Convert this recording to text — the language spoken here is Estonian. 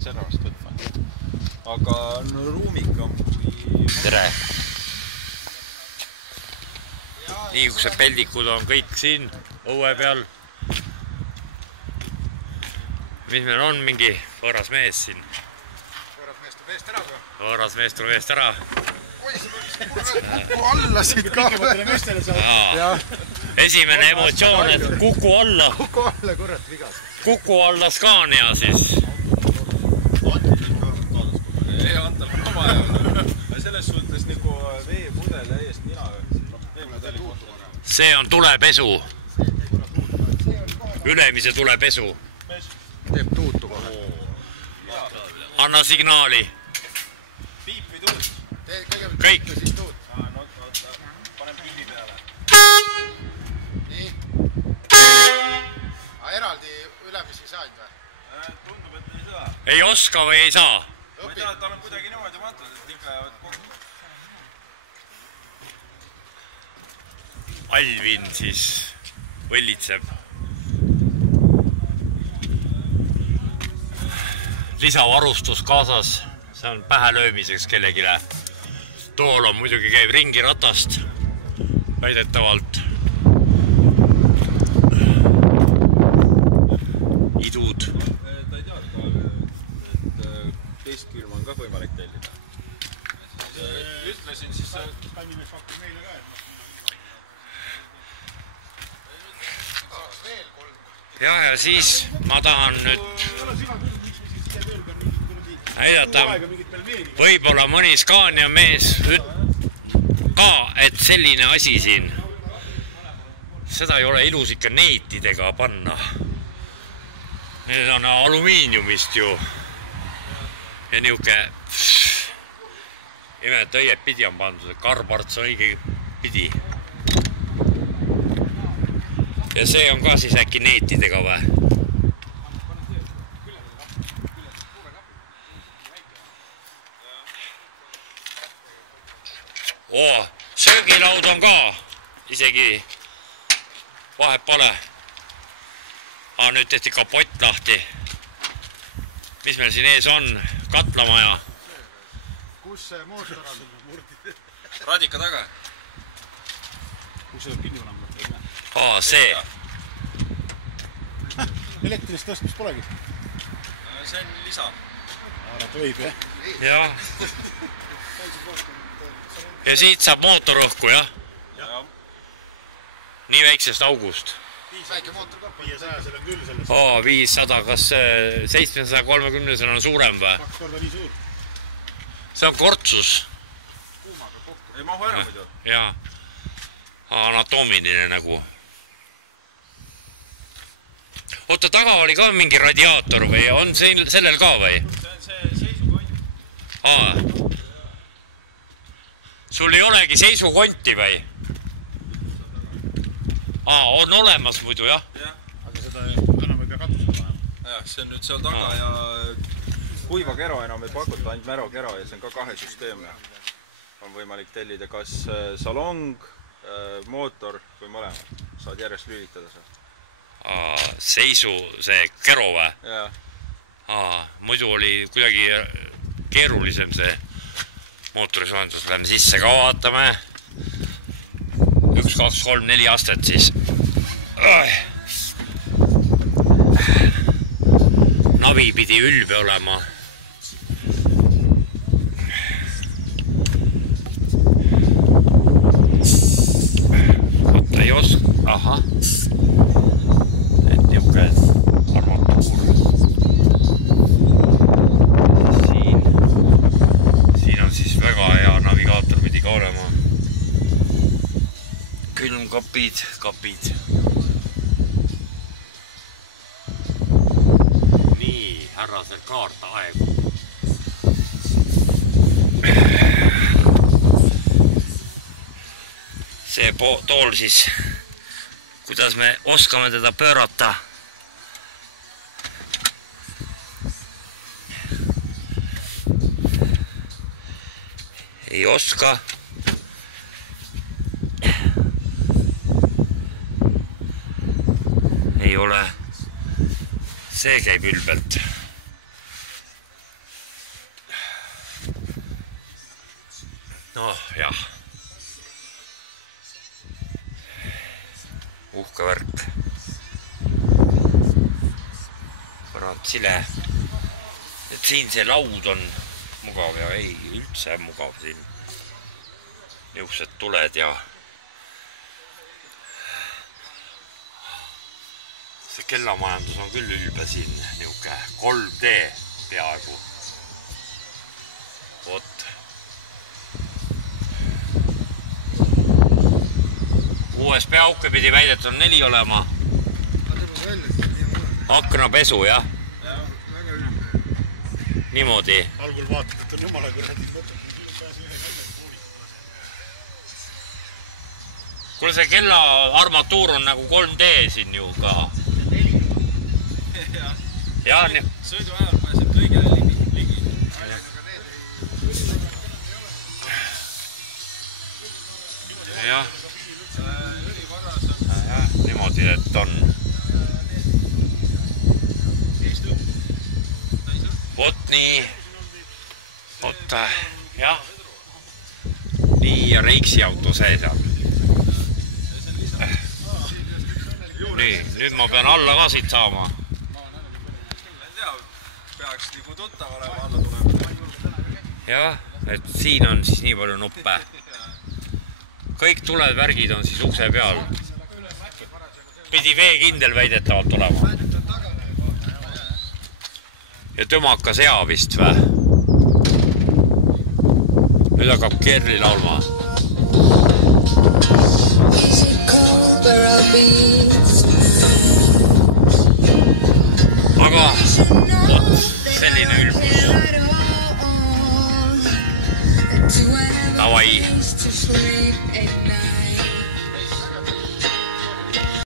säravast võtma. Aga no ruumikam kui... Tere! Niisugused peldikud on kõik siin õue peal. Mis meil on mingi võõras mees siin? Võõras mees tuleb eest ära või? Võõras mees tuleb eest ära. Kuku alla siit ka. Esimene emotsioon, et kuku alla. Kuku alla, kurat, vigas. Kuku alla Scania siis. Ei, Antal on oma ajal. Selles suhtes nagu veepudel täiesti nina. See on tulepesu. Ülemise tulepesu. Teeb tuutu kohe. Anna signaali. Piip või tuut? Kõik. Siis tuut. No, panen piibi peale. Nii. Aga eraldi ülemisi saad või? Tundub, et ei saa. Ei oska või ei saa? Ma ei tea, et tal on kuidagi niimoodi matud, et ikka jäävad kokku. Alvin siis võllitseb. Lisavarustus kaasas. See on pähe löömiseks kellegile. Tool on muidugi käib ringi ratast. Väidetavalt. Idud. Ta ei teadnud ka, et teist külma on ka võimalik tellida. Ütlesin siis... Kannimees pakkus meile ka, et... Ja siis ma tahan nüüd näidata võib-olla mõni Scania mees ka, et selline asi siin. Seda ei ole ilus ikka neitidega panna. Need on alumiiniumist ju. Ja niuke imet õied pidi on pandud, karparts on õige pidi. Ja see on ka siis äkki neetidega või? Söögilaud on ka isegi vahet pole. Nüüd tehti kapott lahti. Mis meil siin ees on? Katlamaja. Kus see mootor on? Radika taga. Kus see on kinni panema? See. Elektrist tõstmist polegi? See on lisa. Arad võib, jah? Jah. Ja siit saab mootor õhku, jah? Jah. Nii väiksest august. Väike mootor ka. 500 seal on küll sellest. 500, kas 730 on suurem või? 2 korda nii suur. See on kortsus. Kuumaga kokku. Ei mahu ära muidu. Jaa. Anatoomiline nagu. Oota, taga oli ka mingi radiaator või on sellel ka või? See on see seisukont. Sul ei olegi seisukonti või? On olemas muidu, jah? Aga seda enam ei pea katusele panema. Jah, see on nüüd seal taga ja kuiva kero enam ei pakuta, ainult märo kero ja see on ka kahesüsteemne. On võimalik tellida kas salong, mootor või mõlemad. Saad järjest lülitada seal. Seisu, see kero või? Jah. Muidu oli kuidagi keerulisem see mootorisoojendus. Lähme sisse ka vaatame. 1, 2, 3, 4 astet siis. Navi pidi ülbe olema. Vaata ei oska. Ahah. Et niuke armatuur. Siin on siis väga hea navigaator pidi ka olema. Külmkapid, kapid. Nii, härrasel kaart aegu. See tool siis, kuidas me oskame teda pöörata. Ei oska. Ei ole. See käib ülbelt. noh, jah. Uhke värk. Parand sile. Et siin see laud on mugav ja ei üldse mugav siin. Niisugused tuled ja see kellamajandus on küll ülbe siin. Niisugune 3D peaaegu. Vot. USB-auke pidi väidet on 4 olema. Aknapesu, jah? Niimoodi. Algul vaatad, et on jumala kuradi mõtted. Kuule, see kella armatuur on nagu 3D siin ju ka. Ja, sõidu ajal pääseb kõigele ligi. Jah. Niimoodi, et on. Vot nii. Vot, jah. Nii ja Reiksi auto sees on. Nii, nüüd ma pean alla ka siit saama. Peaks nagu tuttav olema alla tulema. Jah, et siin on siis nii palju nuppe. Kõik tuled värgid on siis ukse peal. Pidi veekindel väidetavalt olema. Ja tõmakas hea vist vä. Nüüd hakkab Kerli laulma. Aga vot, selline ülbus. Davai.